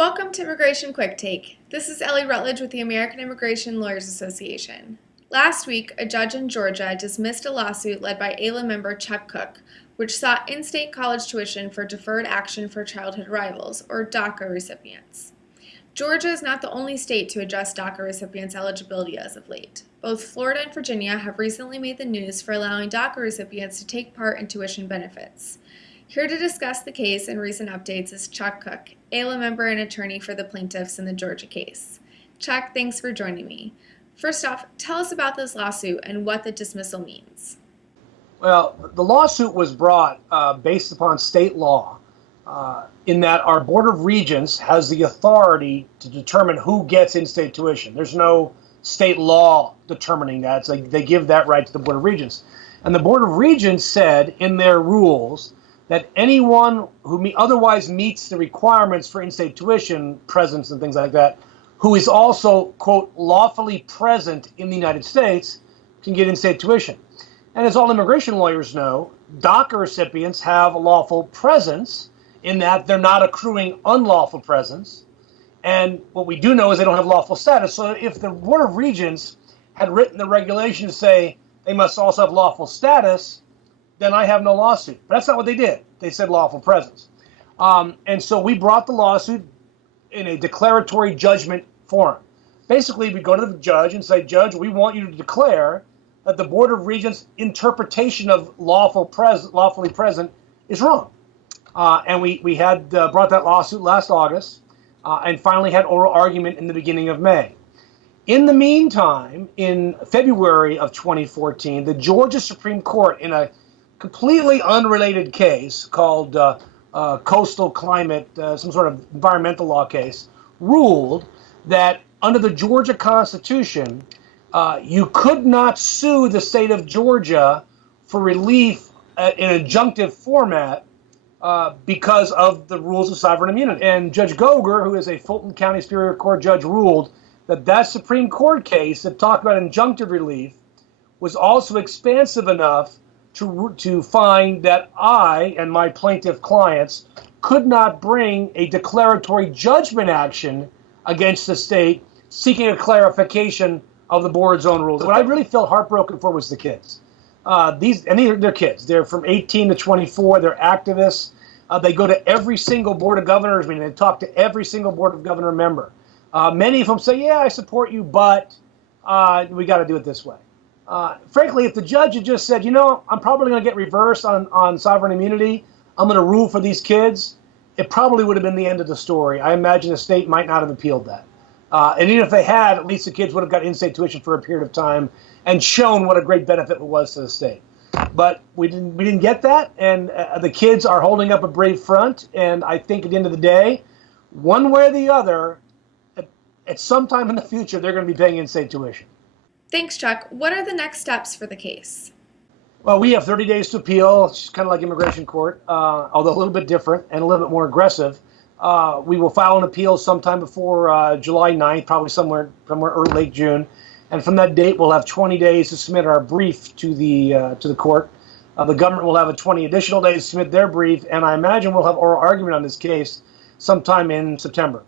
Welcome to Immigration Quicktake. This is Ellie Rutledge with the American Immigration Lawyers Association. Last week, a judge in Georgia dismissed a lawsuit led by AILA member Chuck Kuck, which sought in-state college tuition for Deferred Action for Childhood Arrivals, or DACA recipients. Georgia is not the only state to adjust DACA recipients' eligibility as of late. Both Florida and Virginia have recently made the news for allowing DACA recipients to take part in tuition benefits. Here to discuss the case and recent updates is Chuck Kuck, AILA member and attorney for the plaintiffs in the Georgia case. Chuck, thanks for joining me. First off, tell us about this lawsuit and what the dismissal means. Well, the lawsuit was brought based upon state law in that our Board of Regents has the authority to determine who gets in-state tuition. There's no state law determining that. It's like they give that right to the Board of Regents. And the Board of Regents said in their rules that anyone who otherwise meets the requirements for in-state tuition, presence and things like that, who is also, quote, lawfully present in the United States can get in-state tuition. And as all immigration lawyers know, DACA recipients have a lawful presence in that they're not accruing unlawful presence. And what we do know is they don't have lawful status. So if the Board of Regents had written the regulation to say they must also have lawful status, then I have no lawsuit. But that's not what they did. They said lawful presence. And so we brought the lawsuit in a declaratory judgment forum. Basically, we go to the judge and say, Judge, we want you to declare that the Board of Regents' interpretation of lawfully present is wrong. And we had brought that lawsuit last August and finally had oral argument in the beginning of May. In the meantime, in February of 2014, the Georgia Supreme Court, in a completely unrelated case called coastal climate, some sort of environmental law case, ruled that under the Georgia Constitution, you could not sue the state of Georgia for relief in injunctive format because of the rules of sovereign immunity. And Judge Goger, who is a Fulton County Superior Court judge, ruled that that Supreme Court case that talked about injunctive relief was also expansive enough to find that I and my plaintiff clients could not bring a declaratory judgment action against the state seeking a clarification of the board's own rules. What I really felt heartbroken for was the kids. They're kids. They're from 18 to 24. They're activists. They go to every single Board of Governors meeting. They talk to every single Board of Governor member. Many of them say, yeah, I support you, but we got to do it this way. Frankly, if the judge had just said, you know, I'm probably going to get reversed on sovereign immunity, I'm going to rule for these kids, it probably would have been the end of the story. I imagine the state might not have appealed that. And even if they had, at least the kids would have got in-state tuition for a period of time and shown what a great benefit it was to the state. But we didn't get that, and the kids are holding up a brave front, and I think at the end of the day, one way or the other, at some time in the future, they're going to be paying in-state tuition. Thanks, Chuck. What are the next steps for the case? Well, we have 30 days to appeal. It's kind of like immigration court, although a little bit different and a little bit more aggressive. We will file an appeal sometime before July 9th, probably somewhere early, late June. And from that date, we'll have 20 days to submit our brief to the court. The government will have 20 additional days to submit their brief, and I imagine we'll have oral argument on this case sometime in September,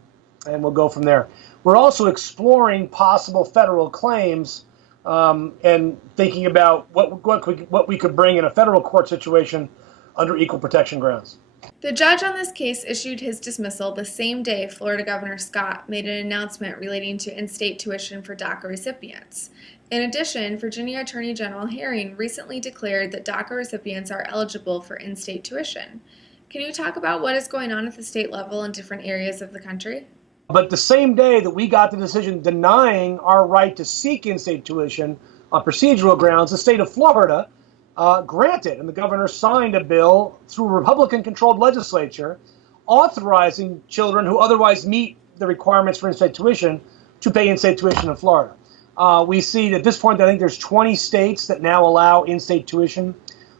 and we'll go from there. We're also exploring possible federal claims and thinking about what we could bring in a federal court situation under equal protection grounds. The judge on this case issued his dismissal the same day Florida Governor Scott made an announcement relating to in-state tuition for DACA recipients. In addition, Virginia Attorney General Herring recently declared that DACA recipients are eligible for in-state tuition. Can you talk about what is going on at the state level in different areas of the country? But the same day that we got the decision denying our right to seek in-state tuition on procedural grounds, the state of Florida granted, and the governor signed a bill through a Republican-controlled legislature authorizing children who otherwise meet the requirements for in-state tuition to pay in-state tuition in Florida. We see at this point, I think there's 20 states that now allow in-state tuition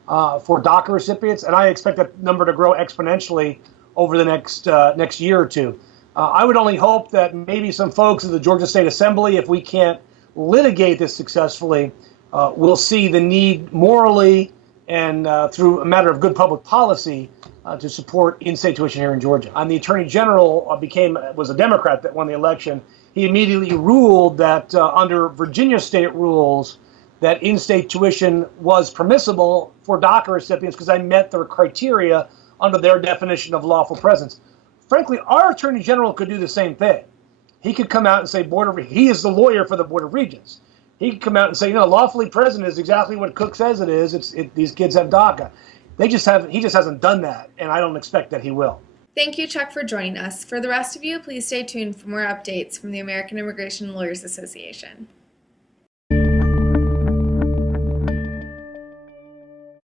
for DACA recipients, and I expect that number to grow exponentially over the next year or two. I would only hope that maybe some folks in the Georgia State Assembly, if we can't litigate this successfully, will see the need morally and through a matter of good public policy to support in-state tuition here in Georgia. And the Attorney General was a Democrat that won the election. He immediately ruled that under Virginia state rules, that in-state tuition was permissible for DACA recipients because I met their criteria under their definition of lawful presence. Frankly, our Attorney General could do the same thing. He could come out and say, he is the lawyer for the Board of Regents. He could come out and say, lawfully present is exactly what Kuck says it is. These kids have DACA. He just hasn't done that, and I don't expect that he will. Thank you, Chuck, for joining us. For the rest of you, please stay tuned for more updates from the American Immigration Lawyers Association.